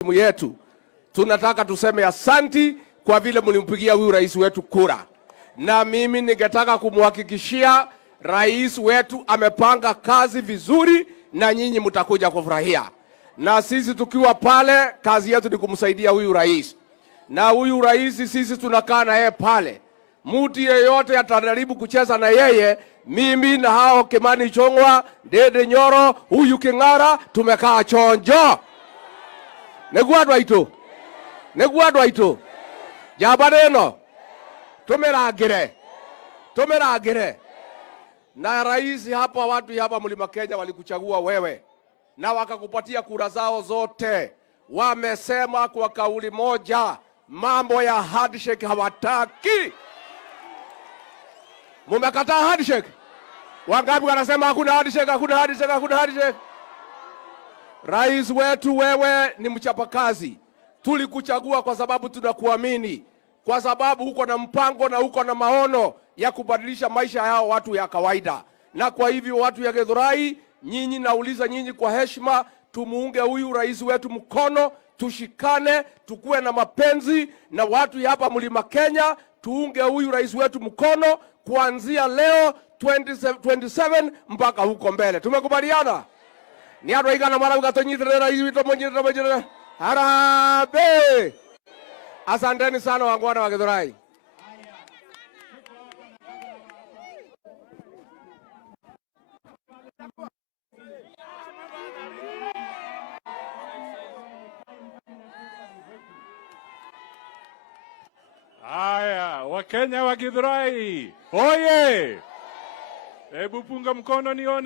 timu yetu, tunataka tuseme asanti kwa vile mlimpigia huyu rais wetu kura. Na mimi ningetaka kumhakikishia rais wetu amepanga kazi vizuri na nyinyi mtakuja kufurahia. Na sisi tukiwa pale, kazi yetu ni kumsaidia huyu rais. Na huyu rais sisi tunakaa na yeye pale. Mtu yeyote atajaribu kucheza na yeye, mimi na hao Kimani Chongwa, Dede Nyoro, huyu Kingara tumekaa chonjo. Neguadwa ito. Jabareno. Tumeragire. Na rais hapa, watu hapa Mlima Kenya walikuchagua wewe na wakakupatia kura zao zote. Wamesema kwa kauli moja, mambo ya handshake hawataki. Mumekataa handshake? Wangapi wanasema hakuna handshake? Rais wetu, wewe ni mchapakazi. Tulikuchagua kwa sababu tunakuamini, kwa sababu uko na mpango na uko na maono ya kubadilisha maisha yao watu ya kawaida. Na kwa hivyo watu ya Githurai, nyinyi nauliza nyinyi kwa heshima, tumuunge huyu rais wetu mkono, tushikane, tukue na mapenzi na watu hapa Mlima Kenya, tuunge huyu rais wetu mkono kuanzia leo 2027 mpaka huko mbele. Tumekubaliana? Ni hapo igana mara ukatonyitira rais wetu mwenyewe. Harambee! Asanteni sana wangwana wa Githurai. Haya, Wakenya wa Githurai. Oye! Hebu punga mkono nione.